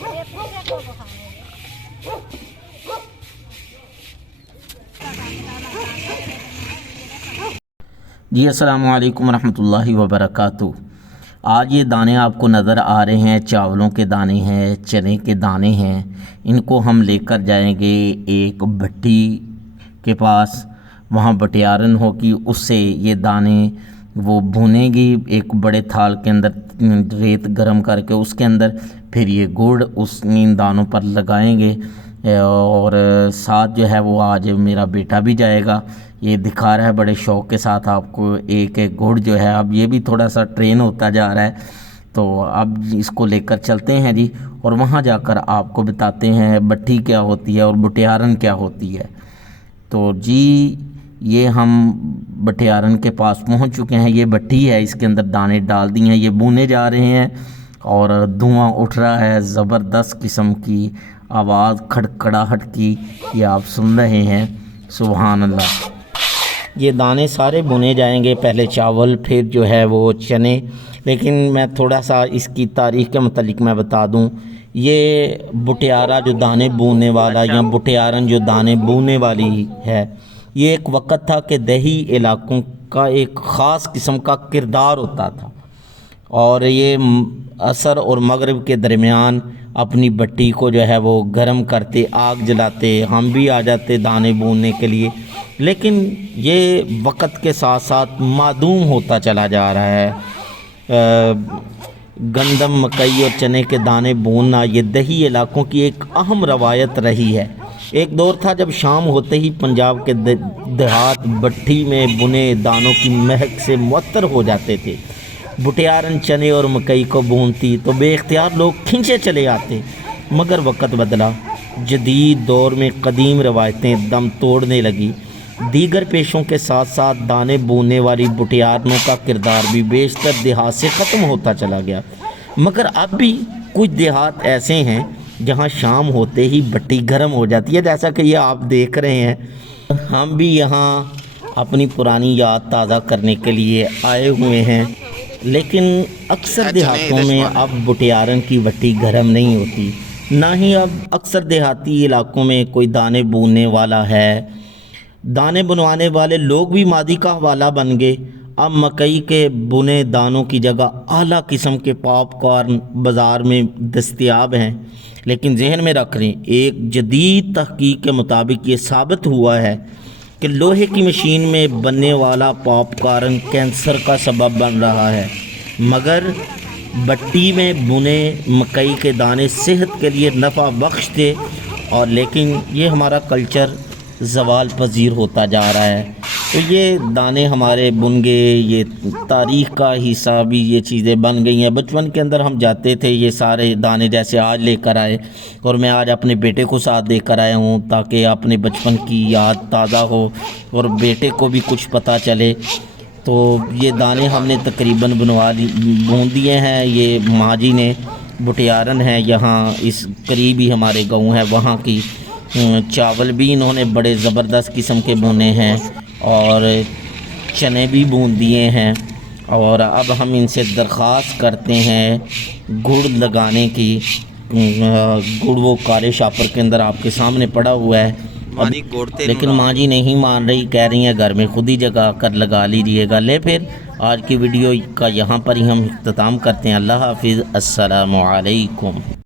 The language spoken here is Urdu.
جی السلام علیکم ورحمۃ وبرکاتہ۔ آج یہ دانے آپ کو نظر آ رہے ہیں، چاولوں کے دانے ہیں، چنے کے دانے ہیں۔ ان کو ہم لے کر جائیں گے ایک بھٹی کے پاس، وہاں بٹیارن ہوگی، اس سے یہ دانے وہ بھونیں گی ایک بڑے تھال کے اندر، ریت گرم کر کے اس کے اندر، پھر یہ گڑ ان دانوں پر لگائیں گے، اور ساتھ جو ہے وہ آج میرا بیٹا بھی جائے گا۔ یہ دکھا رہا ہے بڑے شوق کے ساتھ آپ کو ایک ایک گڑ جو ہے، اب یہ بھی تھوڑا سا ٹرین ہوتا جا رہا ہے، تو اب اس کو لے کر چلتے ہیں جی، اور وہاں جا کر آپ کو بتاتے ہیں بٹھی کیا ہوتی ہے اور بٹیارن کیا ہوتی ہے۔ تو جی یہ ہم بٹیارن کے پاس پہنچ چکے ہیں، یہ بٹھی ہے، اس کے اندر دانے ڈال دی ہیں، یہ بونے جا رہے ہیں، اور دھواں اٹھ رہا ہے، زبردست قسم کی آواز کھڑکھڑاہٹ کی یہ آپ سن رہے ہیں۔ سبحان اللہ۔ یہ دانے سارے بنے جائیں گے، پہلے چاول، پھر جو ہے وہ چنے۔ لیکن میں تھوڑا سا اس کی تاریخ کے متعلق میں بتا دوں، یہ بٹیارہ جو دانے بونے والا یا بٹیارن جو دانے بونے والی ہے، یہ ایک وقت تھا کہ دیہی علاقوں کا ایک خاص قسم کا کردار ہوتا تھا، اور یہ عصر اور مغرب کے درمیان اپنی بٹی کو جو ہے وہ گرم کرتے، آگ جلاتے، ہم بھی آ جاتے دانے بوننے کے لیے، لیکن یہ وقت کے ساتھ ساتھ معدوم ہوتا چلا جا رہا ہے۔ گندم، مکئی اور چنے کے دانے بوننا یہ دیہی علاقوں کی ایک اہم روایت رہی ہے۔ ایک دور تھا جب شام ہوتے ہی پنجاب کے دیہات بٹھی میں بنے دانوں کی مہک سے معطر ہو جاتے تھے۔ بٹیارن چنے اور مکئی کو بونتی تو بے اختیار لوگ کھنچے چلے آتے، مگر وقت بدلا، جدید دور میں قدیم روایتیں دم توڑنے لگی، دیگر پیشوں کے ساتھ ساتھ دانے بوننے والی بٹیارنوں کا کردار بھی بیشتر دیہات سے ختم ہوتا چلا گیا۔ مگر اب بھی کچھ دیہات ایسے ہیں جہاں شام ہوتے ہی بٹی گرم ہو جاتی ہے، جیسا کہ یہ آپ دیکھ رہے ہیں۔ ہم بھی یہاں اپنی پرانی یاد تازہ کرنے کے لیے آئے ہوئے ہیں، لیکن اکثر دیہاتوں میں اب بٹیارن کی بٹی گرم نہیں ہوتی، نہ ہی اب اکثر دیہاتی علاقوں میں کوئی دانے بوننے والا ہے۔ دانے بنوانے والے لوگ بھی ماضی کا حوالہ بن گئے۔ اب مکئی کے بنے دانوں کی جگہ اعلیٰ قسم کے پاپ کارن بازار میں دستیاب ہیں، لیکن ذہن میں رکھ لیں، ایک جدید تحقیق کے مطابق یہ ثابت ہوا ہے کہ لوہے کی مشین میں بننے والا پاپ کارن کینسر کا سبب بن رہا ہے، مگر بٹی میں بنے مکئی کے دانے صحت کے لیے نفع بخش تھے، اور لیکن یہ ہمارا کلچر زوال پذیر ہوتا جا رہا ہے۔ تو یہ دانے ہمارے بن گئے، یہ تاریخ کا حصہ بھی یہ چیزیں بن گئی ہیں۔ بچپن کے اندر ہم جاتے تھے، یہ سارے دانے جیسے آج لے کر آئے، اور میں آج اپنے بیٹے کو ساتھ لے کر آیا ہوں تاکہ اپنے بچپن کی یاد تازہ ہو اور بیٹے کو بھی کچھ پتہ چلے۔ تو یہ دانے ہم نے تقریباً بون دیے ہیں۔ یہ ماں جی نے بٹیارن ہے یہاں اس قریبی ہمارے گاؤں ہے وہاں کی، چاول بھی انہوں نے بڑے زبردست قسم کے بونے ہیں، اور چنے بھی بون دیے ہیں، اور اب ہم ان سے درخواست کرتے ہیں گڑ لگانے کی۔ گڑ وہ کالے شاپر کے اندر آپ کے سامنے پڑا ہوا ہے، لیکن ماں جی نہیں مان رہی، کہہ رہی ہیں گھر میں خود ہی جگہ کر لگا لیجیے گا۔ لے پھر آج کی ویڈیو کا یہاں پر ہی ہم اختتام کرتے ہیں۔ اللہ حافظ، السلام علیکم۔